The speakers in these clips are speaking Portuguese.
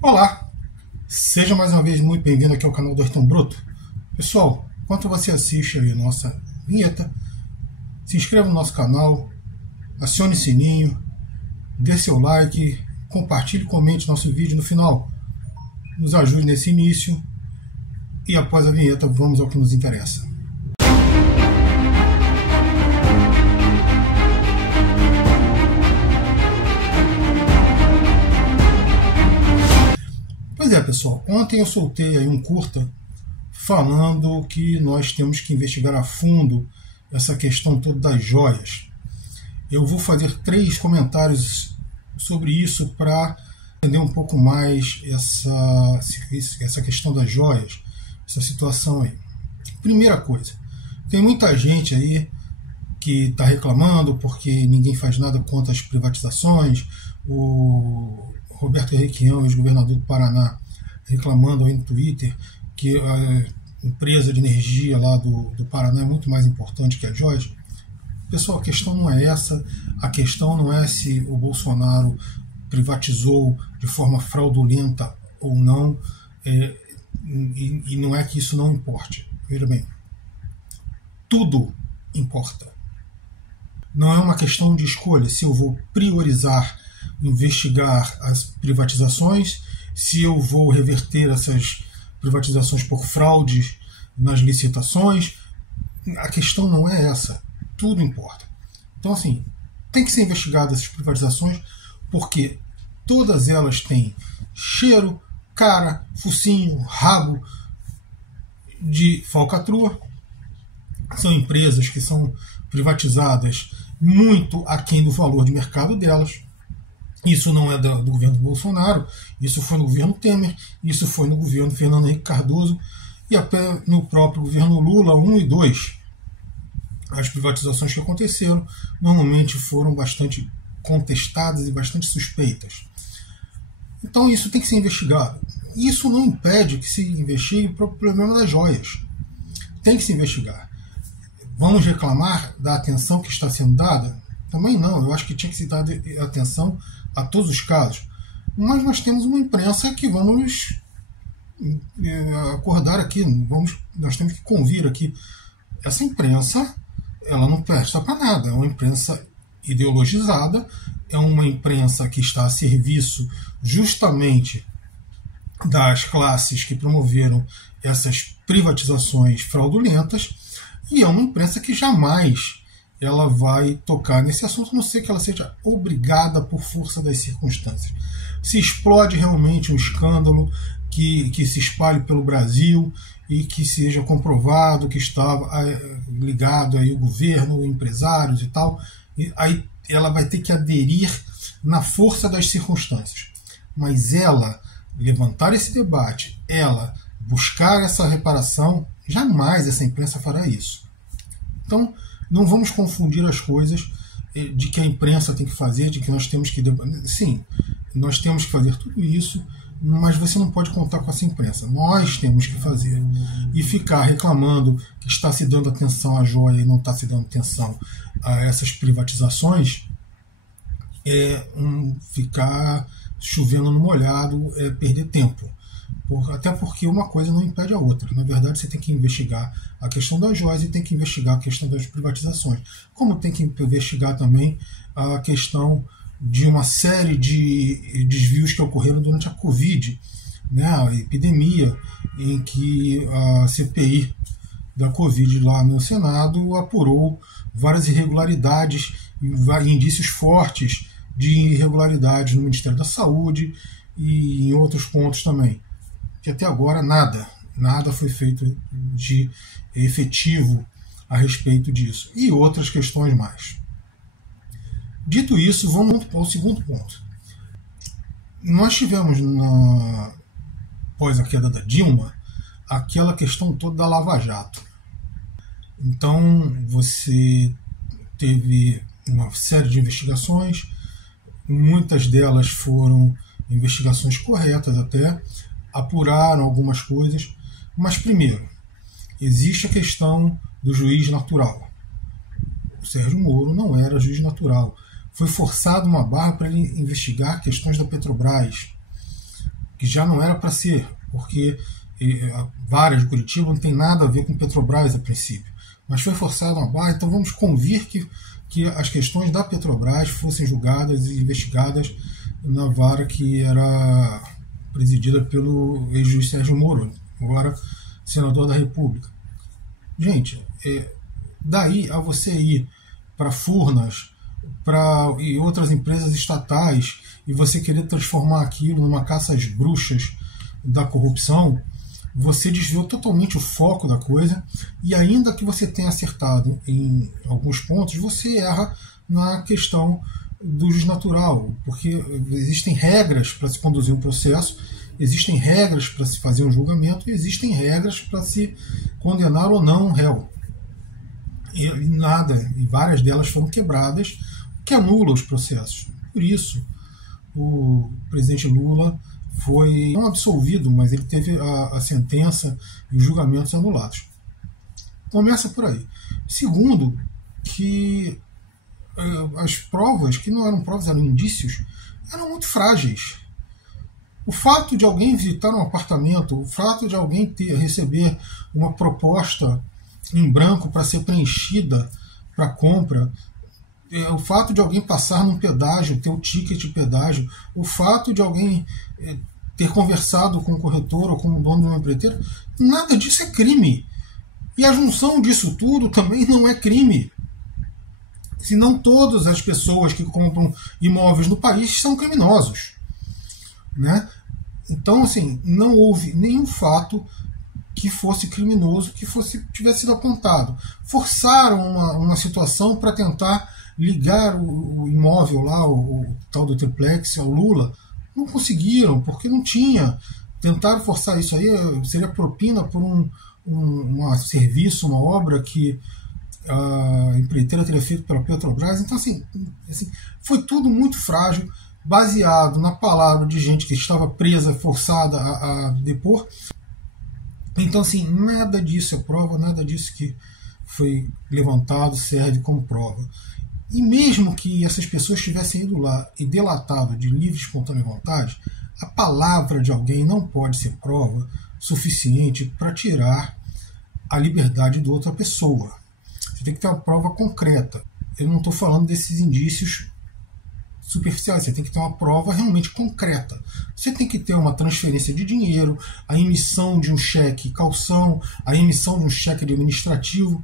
Olá, seja mais uma vez muito bem-vindo aqui ao canal do Ayrton Bruto. Pessoal, enquanto você assiste aí a nossa vinheta, se inscreva no nosso canal, acione o sininho, dê seu like, compartilhe e comente nosso vídeo no final. Nos ajude nesse início e após a vinheta vamos ao que nos interessa. Pois é, pessoal, ontem eu soltei aí um curta falando que nós temos que investigar a fundo essa questão toda das joias. Eu vou fazer 3 comentários sobre isso para entender um pouco mais essa questão das joias, essa situação aí. Primeira coisa, tem muita gente aí que está reclamando porque ninguém faz nada contra as privatizações. O Roberto Requião, ex-governador do Paraná, reclamando aí no Twitter que a empresa de energia lá do Paraná é muito mais importante que a joias. Pessoal, a questão não é essa. A questão não é se o Bolsonaro privatizou de forma fraudulenta ou não, e não é que isso não importe. Veja bem, tudo importa. Não é uma questão de escolha se eu vou priorizar, investigar as privatizações, se eu vou reverter essas privatizações por fraudes nas licitações. A questão não é essa. Tudo importa. Então, assim, tem que ser investigado essas privatizações porque todas elas têm cheiro, cara, focinho, rabo de falcatrua. São empresas que são privatizadas muito aquém do valor de mercado delas. Isso não é do governo Bolsonaro, isso foi no governo Temer, isso foi no governo Fernando Henrique Cardoso e até no próprio governo Lula 1 e 2. As privatizações que aconteceram normalmente foram bastante contestadas e bastante suspeitas. Então isso tem que ser investigado. Isso não impede que se investigue o próprio problema das joias. Tem que se investigar. Vamos reclamar da atenção que está sendo dada? Também não, eu acho que tinha que se dar atenção a todos os casos. Mas nós temos uma imprensa que vamos acordar aqui, nós temos que convir aqui. Essa imprensa, ela não presta para nada, é uma imprensa ideologizada, é uma imprensa que está a serviço justamente das classes que promoveram essas privatizações fraudulentas, e é uma imprensa que jamais ela vai tocar nesse assunto, a não ser que ela seja obrigada por força das circunstâncias. Se explode realmente um escândalo que se espalhe pelo Brasil e que seja comprovado que estava ligado aí o governo, empresários e tal, e aí ela vai ter que aderir na força das circunstâncias. Mas ela levantar esse debate, ela buscar essa reparação, jamais essa imprensa fará isso. Então, não vamos confundir as coisas de que a imprensa tem que fazer, de que nós temos que... Sim, nós temos que fazer tudo isso, mas você não pode contar com essa imprensa. Nós temos que fazer. E ficar reclamando que está se dando atenção à joia e não está se dando atenção a essas privatizações é ficar chovendo no molhado, é perder tempo. Até porque uma coisa não impede a outra. Na verdade, você tem que investigar a questão das joias e tem que investigar a questão das privatizações. Como tem que investigar também a questão de uma série de desvios que ocorreram durante a Covid, né, a epidemia, em que a CPI da Covid lá no Senado apurou várias irregularidades e indícios fortes de irregularidades no Ministério da Saúde e em outros pontos também. Que até agora nada foi feito de efetivo a respeito disso. E outras questões mais. Dito isso, vamos ao segundo ponto. Nós tivemos, após a queda da Dilma, aquela questão toda da Lava Jato. Então, você teve uma série de investigações, muitas delas foram investigações corretas até, apuraram algumas coisas, mas primeiro, existe a questão do juiz natural. O Sérgio Moro não era juiz natural. Foi forçado uma barra para ele investigar questões da Petrobras. que já não era para ser, porque a vara de Curitiba não tem nada a ver com Petrobras a princípio, mas foi forçado uma barra, então vamos convir que as questões da Petrobras fossem julgadas e investigadas na vara que era presidida pelo ex-juiz Sérgio Moro, agora senador da República. Gente, daí a você ir para Furnas e outras empresas estatais e você querer transformar aquilo numa caça às bruxas da corrupção, você desviou totalmente o foco da coisa, e ainda que você tenha acertado em alguns pontos, você erra na questão do jus natural, porque existem regras para se conduzir um processo, existem regras para se fazer um julgamento e existem regras para se condenar ou não um réu. E várias delas foram quebradas, o que anula os processos. Por isso, o presidente Lula foi não absolvido, mas ele teve a sentença e os julgamentos anulados. Começa por aí. Segundo, que as provas, que não eram provas, eram indícios, eram muito frágeis. O fato de alguém visitar um apartamento, o fato de alguém receber uma proposta em branco para ser preenchida para compra, o fato de alguém passar num pedágio, ter o ticket de pedágio, o fato de alguém ter conversado com o corretor ou com o dono de uma empreiteira, nada disso é crime. E a junção disso tudo também não é crime. Senão todas as pessoas que compram imóveis no país são criminosos. Né? Então, assim, não houve nenhum fato que fosse criminoso, que tivesse sido apontado. Forçaram uma situação para tentar ligar o imóvel lá, o tal do triplex, ao Lula. Não conseguiram, porque não tinha. Tentaram forçar isso aí, seria propina por um serviço, uma obra que a empreiteira teria feito pela Petrobras. Então, assim, foi tudo muito frágil, baseado na palavra de gente que estava presa, forçada a depor. Então, assim, nada disso é prova, nada disso que foi levantado serve como prova. E mesmo que essas pessoas tivessem ido lá e delatado de livre e espontânea vontade, a palavra de alguém não pode ser prova suficiente para tirar a liberdade de outra pessoa. Você tem que ter uma prova concreta. Eu não estou falando desses indícios superficiais, você tem que ter uma prova realmente concreta. Você tem que ter uma transferência de dinheiro, a emissão de um cheque calção, a emissão de um cheque administrativo.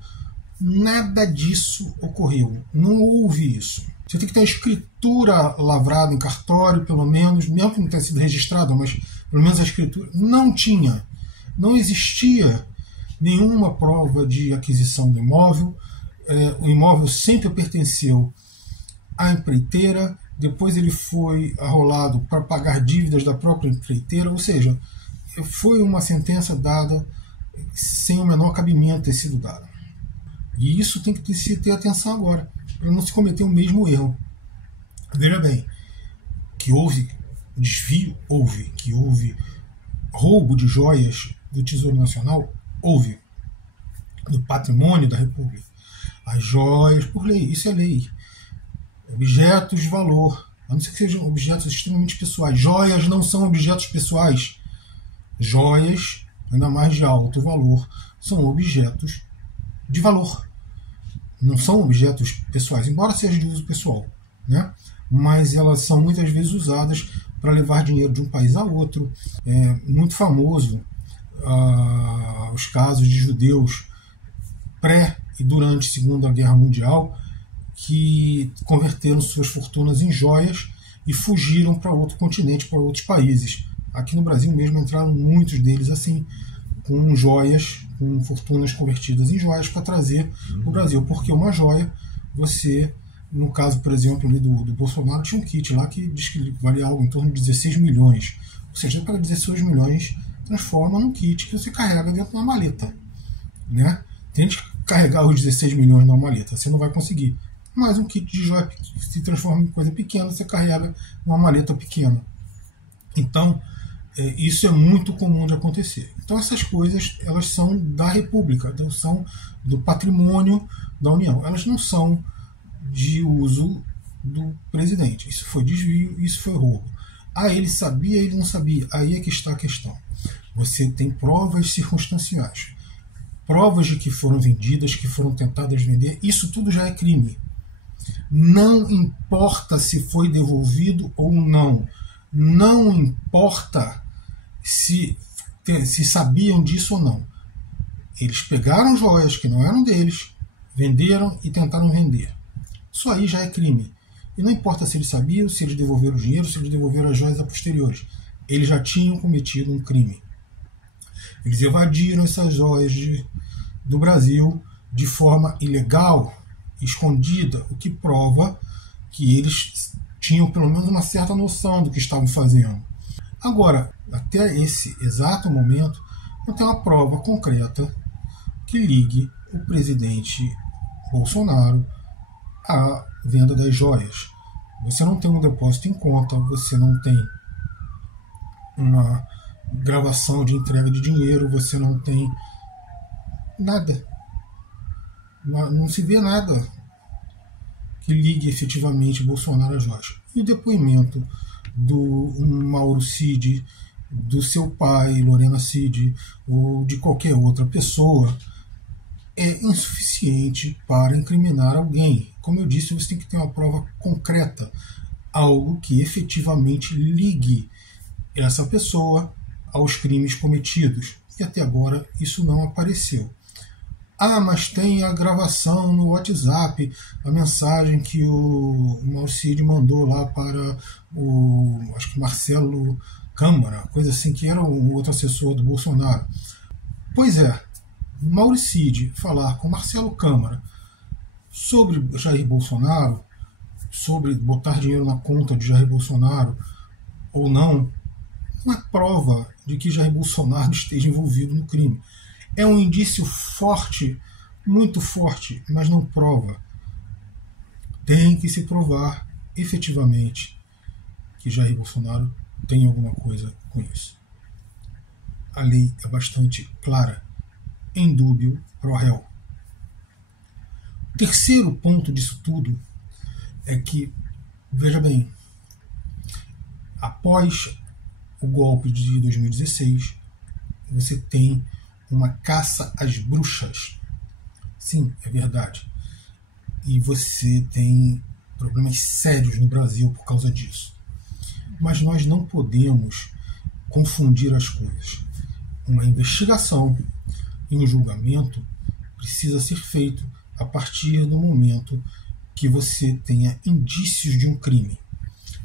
Nada disso ocorreu. Não houve isso. Você tem que ter a escritura lavrada em cartório, pelo menos, mesmo que não tenha sido registrada, mas pelo menos a escritura. Não tinha. Não existia nenhuma prova de aquisição do imóvel. O imóvel sempre pertenceu à empreiteira, depois ele foi arrolado para pagar dívidas da própria empreiteira, ou seja, foi uma sentença dada sem o menor cabimento ter sido dada. E isso tem que se ter atenção agora, para não se cometer o mesmo erro. Veja bem, que houve desvio, houve. Que houve roubo de joias do Tesouro Nacional, houve. Do patrimônio da República. As joias, por lei, isso é lei. Objetos de valor, a não ser que sejam objetos extremamente pessoais. Joias não são objetos pessoais. Joias, ainda mais de alto valor, são objetos de valor. Não são objetos pessoais, embora seja de uso pessoal, né? Mas elas são muitas vezes usadas para levar dinheiro de um país a outro. É muito famoso os casos de judeus pré e durante a Segunda Guerra Mundial que converteram suas fortunas em joias e fugiram para outro continente, para outros países. Aqui no Brasil mesmo entraram muitos deles assim, com joias, com fortunas convertidas em joias para trazer para o Brasil. Porque uma joia, você, no caso, por exemplo, ali do Bolsonaro, tinha um kit lá que diz que valia algo em torno de 16 milhões. Ou seja, para 16 milhões transforma num kit que você carrega dentro de uma maleta. Né? Tente carregar os 16 milhões na maleta, você não vai conseguir. Mas um kit de joia se transforma em coisa pequena, você carrega numa maleta pequena. Então, isso é muito comum de acontecer. Então essas coisas, elas são da República, então são do patrimônio da União. Elas não são de uso do presidente. Isso foi desvio, isso foi roubo. Ah, ele sabia, ele não sabia. Aí é que está a questão. Você tem provas circunstanciais, provas de que foram vendidas, que foram tentadas vender, isso tudo já é crime. Não importa se foi devolvido ou não. Não importa se sabiam disso ou não. Eles pegaram joias que não eram deles, venderam e tentaram vender. Isso aí já é crime. E não importa se eles sabiam, se eles devolveram o dinheiro, se eles devolveram as joias a posteriores. Eles já tinham cometido um crime. Eles evadiram essas joias do Brasil de forma ilegal, escondida, o que prova que eles tinham pelo menos uma certa noção do que estavam fazendo. Agora, até esse exato momento, não tem uma prova concreta que ligue o presidente Bolsonaro à venda das joias. Você não tem um depósito em conta, você não tem uma gravação de entrega de dinheiro, você não tem nada. Não se vê nada que ligue efetivamente Bolsonaro às joias. E o depoimento do Mauro Cid, do seu pai, Lorena Cid, ou de qualquer outra pessoa, é insuficiente para incriminar alguém. Como eu disse, você tem que ter uma prova concreta, algo que efetivamente ligue essa pessoa aos crimes cometidos. E até agora isso não apareceu. Ah, mas tem a gravação no WhatsApp, a mensagem que o Mauro Cid mandou lá para acho que Marcelo Câmara, coisa assim, que era o outro assessor do Bolsonaro. Pois é, Mauro Cid falar com Marcelo Câmara sobre Jair Bolsonaro, sobre botar dinheiro na conta de Jair Bolsonaro ou não, não é prova de que Jair Bolsonaro esteja envolvido no crime. É um indício forte, muito forte, mas não prova. Tem que se provar efetivamente que Jair Bolsonaro tem alguma coisa com isso. A lei é bastante clara. Em dúbio pro réu. O terceiro ponto disso tudo é que, veja bem, após o golpe de 2016, você tem uma caça às bruxas. Sim, é verdade. E você tem problemas sérios no Brasil por causa disso. Mas nós não podemos confundir as coisas. Uma investigação e um julgamento precisa ser feito a partir do momento que você tenha indícios de um crime.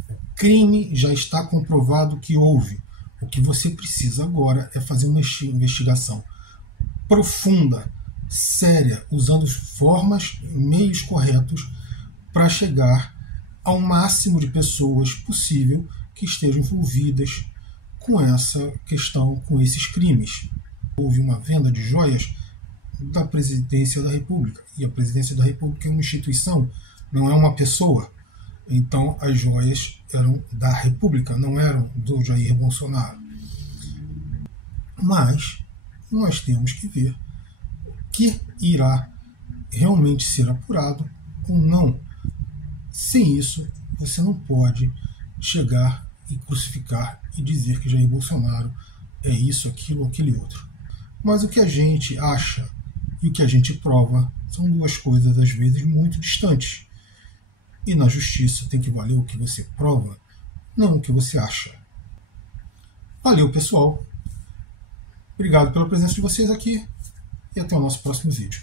O crime já está comprovado que houve. O que você precisa agora é fazer uma investigação profunda, séria, usando formas, meios corretos para chegar ao máximo de pessoas possível que estejam envolvidas com essa questão, com esses crimes. Houve uma venda de joias da Presidência da República, e a Presidência da República é uma instituição, não é uma pessoa. Então as joias eram da República, não eram do Jair Bolsonaro. Mas nós temos que ver o que irá realmente ser apurado ou não. Sem isso, você não pode chegar e crucificar e dizer que Jair Bolsonaro é isso, aquilo, aquele outro. Mas o que a gente acha e o que a gente prova são duas coisas, às vezes, muito distantes. E na justiça tem que valer o que você prova, não o que você acha. Valeu, pessoal. Obrigado pela presença de vocês aqui e até o nosso próximo vídeo.